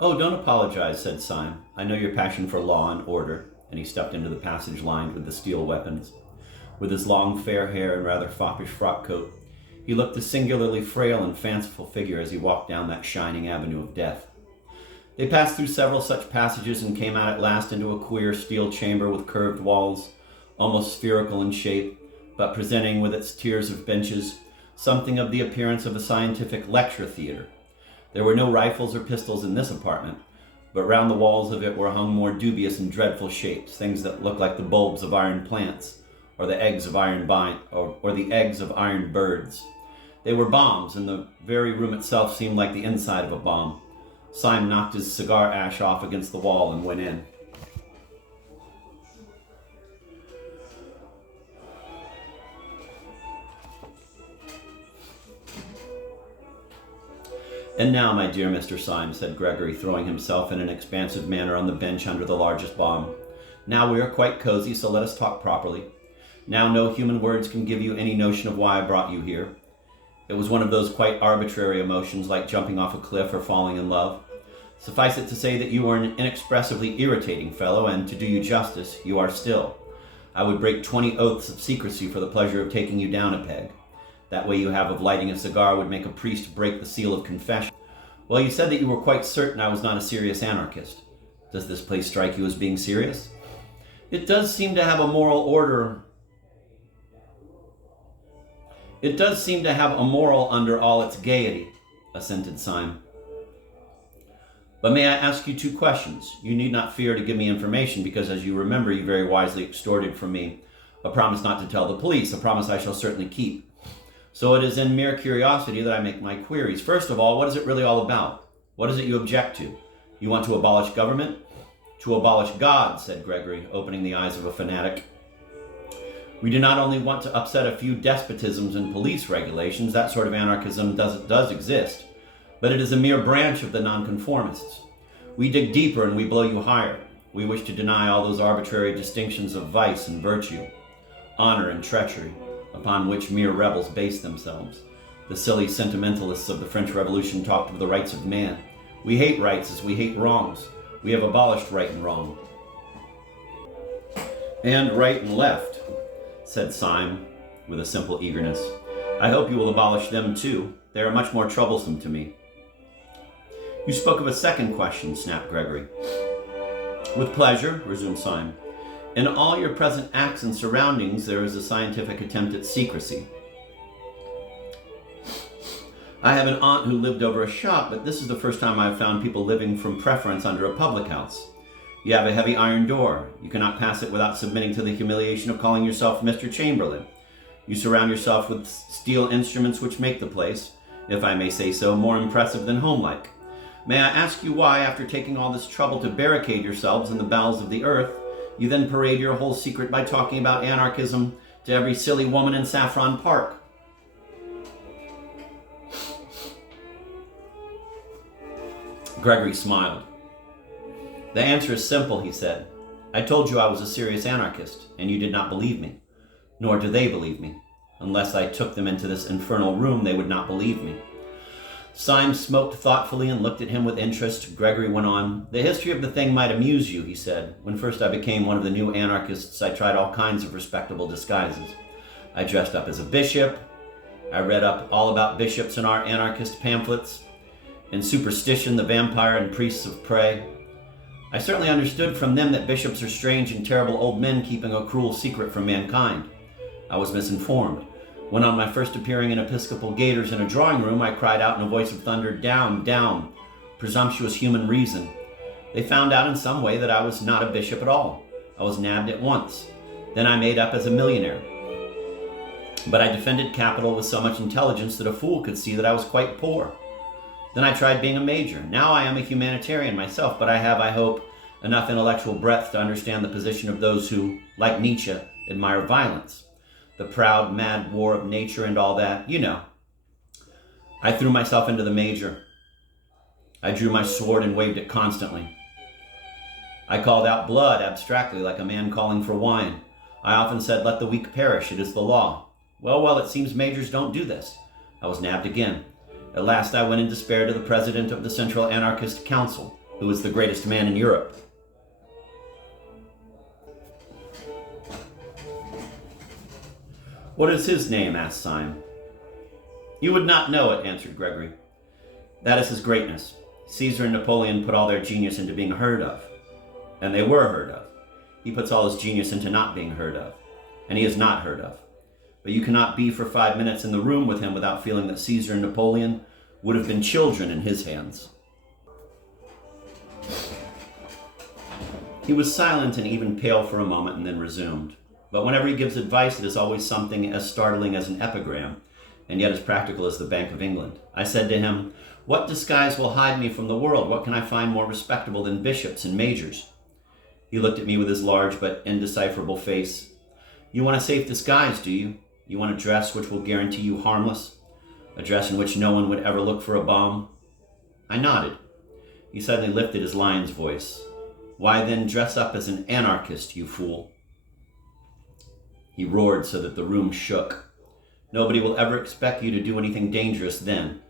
"Oh, don't apologize," said Syme. "I know your passion for law and order," and he stepped into the passage lined with the steel weapons. With his long fair hair and rather foppish frock coat, he looked a singularly frail and fanciful figure as he walked down that shining avenue of death. They passed through several such passages and came out at last into a queer steel chamber with curved walls, almost spherical in shape, but presenting with its tiers of benches something of the appearance of a scientific lecture theater. There were no rifles or pistols in this apartment, but round the walls of it were hung more dubious and dreadful shapes, things that looked like the bulbs of iron plants, or the eggs of iron birds. They were bombs, and the very room itself seemed like the inside of a bomb. Syme knocked his cigar ash off against the wall and went in. "And now, my dear Mr. Syme," said Gregory, throwing himself in an expansive manner on the bench under the largest bomb. "Now we are quite cozy, so let us talk properly. Now no human words can give you any notion of why I brought you here. It was one of those quite arbitrary emotions like jumping off a cliff or falling in love. Suffice it to say that you are an inexpressibly irritating fellow, and to do you justice, you are still. I would break 20 oaths of secrecy for the pleasure of taking you down a peg. That way you have of lighting a cigar would make a priest break the seal of confession. Well, you said that you were quite certain I was not a serious anarchist. Does this place strike you as being serious? It does seem to have a moral order. It does seem to have a moral under all its gaiety," assented Syme. "But may I ask you 2 questions? You need not fear to give me information, because as you remember, you very wisely extorted from me a promise not to tell the police, a promise I shall certainly keep. So it is in mere curiosity that I make my queries. First of all, what is it really all about? What is it you object to? You want to abolish government?" "To abolish God," said Gregory, opening the eyes of a fanatic. "We do not only want to upset a few despotisms and police regulations, that sort of anarchism does exist, but it is a mere branch of the nonconformists. We dig deeper and we blow you higher. We wish to deny all those arbitrary distinctions of vice and virtue, honor and treachery, upon which mere rebels base themselves. The silly sentimentalists of the French Revolution talked of the rights of man. We hate rights as we hate wrongs. We have abolished right and wrong." "And right and left," said Syme with a simple eagerness. "I hope you will abolish them too. They are much more troublesome to me." "You spoke of a second question," snapped Gregory. "With pleasure," resumed Syme. "In all your present acts and surroundings, there is a scientific attempt at secrecy. I have an aunt who lived over a shop, but this is the first time I have found people living from preference under a public house. You have a heavy iron door. You cannot pass it without submitting to the humiliation of calling yourself Mr. Chamberlain. You surround yourself with steel instruments which make the place, if I may say so, more impressive than homelike. May I ask you why, after taking all this trouble to barricade yourselves in the bowels of the earth, you then parade your whole secret by talking about anarchism to every silly woman in Saffron Park?" Gregory smiled. "The answer is simple," he said. "I told you I was a serious anarchist, and you did not believe me. Nor do they believe me. Unless I took them into this infernal room, they would not believe me." Syme smoked thoughtfully and looked at him with interest. Gregory went on. "The history of the thing might amuse you," he said. "When first I became one of the new anarchists, I tried all kinds of respectable disguises. I dressed up as a bishop. I read up all about bishops in our anarchist pamphlets. In Superstition, the Vampire and Priests of Prey. I certainly understood from them that bishops are strange and terrible old men keeping a cruel secret from mankind. I was misinformed. When on my first appearing in episcopal gaiters in a drawing room, I cried out in a voice of thunder, 'Down, down, presumptuous human reason.' They found out in some way that I was not a bishop at all. I was nabbed at once. Then I made up as a millionaire. But I defended capital with so much intelligence that a fool could see that I was quite poor. Then I tried being a major. Now I am a humanitarian myself, but I have, I hope, enough intellectual breadth to understand the position of those who, like Nietzsche, admire violence. The proud, mad war of nature and all that, you know. I threw myself into the major. I drew my sword and waved it constantly. I called out blood abstractly like a man calling for wine. I often said, 'Let the weak perish, it is the law.' Well, it seems majors don't do this. I was nabbed again. At last I went in despair to the president of the Central Anarchist Council. who is the greatest man in Europe. What is his name? Asked Syme. You would not know it, answered Gregory. That is his greatness. Caesar and Napoleon put all their genius into being heard of, and they were heard of. He puts all his genius into not being heard of, and he is not heard of. But you cannot be for 5 minutes in the room with him without feeling that Caesar and Napoleon would have been children in his hands. He was silent and even pale for a moment and then resumed. But whenever he gives advice, it is always something as startling as an epigram, and yet as practical as the Bank of England. I said to him, what disguise will hide me from the world? What can I find more respectable than bishops and majors? He looked at me with his large but indecipherable face. You want a safe disguise, do you? You want a dress which will guarantee you harmless? A dress in which no one would ever look for a bomb? I nodded. He suddenly lifted his lion's voice. Why then dress up as an anarchist, you fool? He roared so that the room shook. Nobody will ever expect you to do anything dangerous then.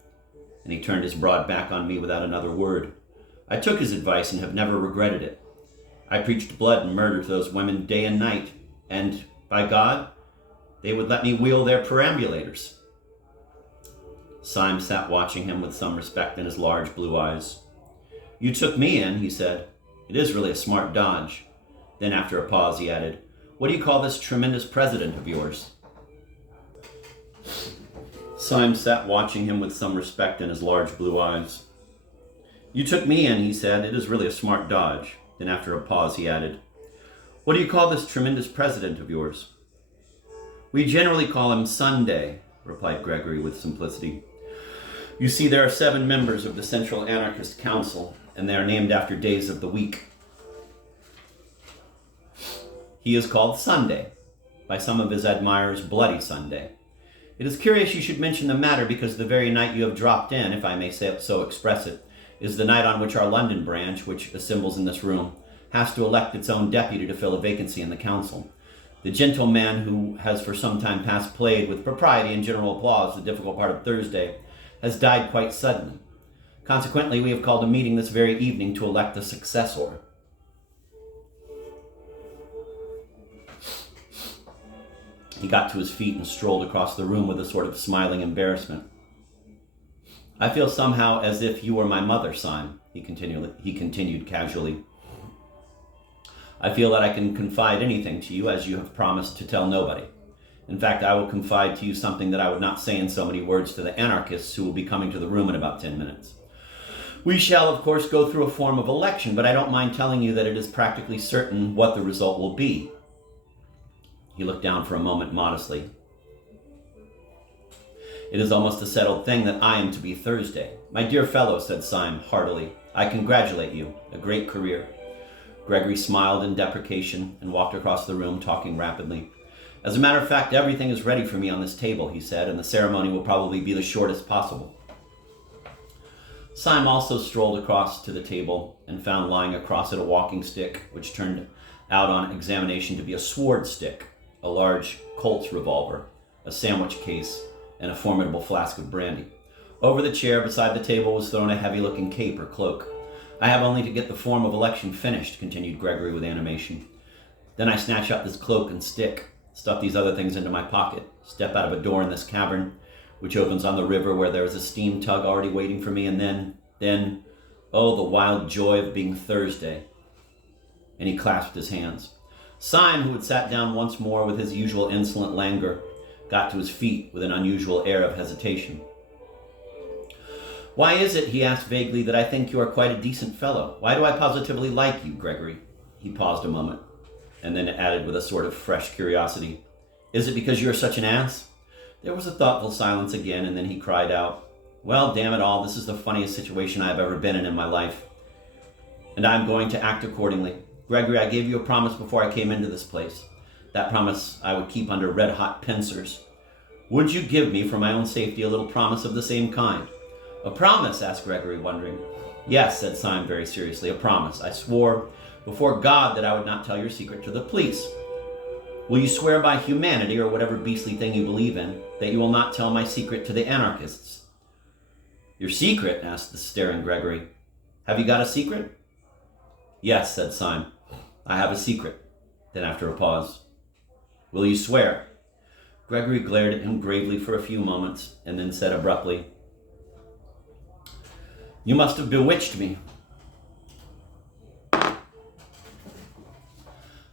And he turned his broad back on me without another word. I took his advice and have never regretted it. I preached blood and murder to those women day and night, and, by God, they would let me wheel their perambulators. Syme sat watching him with some respect in his large blue eyes. You took me in, he said. It is really a smart dodge. Then after a pause he added, what do you call this tremendous president of yours? Syme sat watching him with some respect in his large blue eyes. You took me in, he said. It is really a smart dodge. Then after a pause he added, what do you call this tremendous president of yours? We generally call him Sunday, replied Gregory with simplicity. You see, there are 7 members of the Central Anarchist Council, and they are named after days of the week. He is called Sunday, by some of his admirers Bloody Sunday. It is curious you should mention the matter because the very night you have dropped in, if I may so express it, is the night on which our London branch, which assembles in this room, has to elect its own deputy to fill a vacancy in the council. The gentleman who has for some time past played with propriety and general applause the difficult part of Thursday has died quite suddenly. Consequently, we have called a meeting this very evening to elect a successor. He got to his feet and strolled across the room with a sort of smiling embarrassment. I feel somehow as if you were my mother, Syme, he continued casually. I feel that I can confide anything to you as you have promised to tell nobody. In fact, I will confide to you something that I would not say in so many words to the anarchists who will be coming to the room in about 10 minutes. We shall, of course, go through a form of election, but I don't mind telling you that it is practically certain what the result will be. He looked down for a moment modestly. It is almost a settled thing that I am to be Thursday. My dear fellow, said Syme heartily, I congratulate you. A great career. Gregory smiled in deprecation and walked across the room, talking rapidly. As a matter of fact, everything is ready for me on this table, he said, and the ceremony will probably be the shortest possible. Syme also strolled across to the table and found lying across it a walking stick, which turned out on examination to be a sword stick, a large Colt's revolver, a sandwich case, and a formidable flask of brandy. Over the chair beside the table was thrown a heavy-looking cape or cloak. I have only to get the form of election finished, continued Gregory with animation. Then I snatch up this cloak and stick, stuff these other things into my pocket, step out of a door in this cavern, which opens on the river where there is a steam tug already waiting for me, and then, oh, the wild joy of being Thursday. And he clasped his hands. Syme, who had sat down once more with his usual insolent languor, got to his feet with an unusual air of hesitation. Why is it, he asked vaguely, that I think you are quite a decent fellow? Why do I positively like you, Gregory? He paused a moment, and then added with a sort of fresh curiosity, is it because you are such an ass? There was a thoughtful silence again, and then he cried out, well, damn it all, this is the funniest situation I have ever been in my life. And I am going to act accordingly. Gregory, I gave you a promise before I came into this place. That promise I would keep under red-hot pincers. Would you give me, for my own safety, a little promise of the same kind? A promise? Asked Gregory, wondering. Yes, said Syme very seriously, a promise. I swore before God that I would not tell your secret to the police. Will you swear by humanity, or whatever beastly thing you believe in, that you will not tell my secret to the anarchists? Your secret? Asked the staring Gregory. Have you got a secret? Yes, said Syme. I have a secret. Then after a pause, will you swear? Gregory glared at him gravely for a few moments and then said abruptly, You must have bewitched me.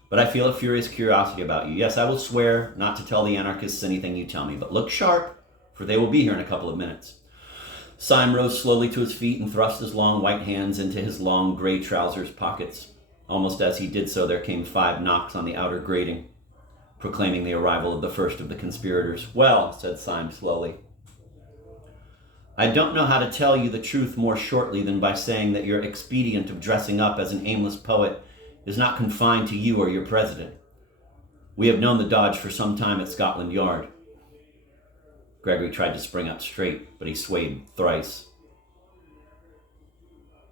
But I feel a furious curiosity about you. Yes, I will swear not to tell the anarchists anything you tell me, but look sharp, for they will be here in a couple of minutes. Syme rose slowly to his feet and thrust his long white hands into his long gray trousers pockets. Almost as he did so, there came 5 knocks on the outer grating, proclaiming the arrival of the first of the conspirators. Well, said Syme slowly, I don't know how to tell you the truth more shortly than by saying that your expedient of dressing up as an aimless poet is not confined to you or your president. We have known the dodge for some time at Scotland Yard. Gregory tried to spring up straight, but he swayed thrice.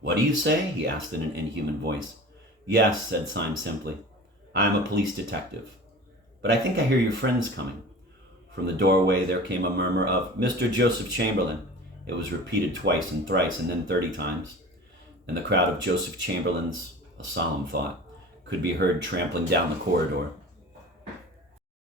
What do you say? He asked in an inhuman voice. Yes, said Syme simply. I am a police detective. But I think I hear your friends coming. From the doorway there came a murmur of, Mr. Joseph Chamberlain. It was repeated twice and thrice and then 30 times. And the crowd of Joseph Chamberlains, a solemn thought, could be heard trampling down the corridor.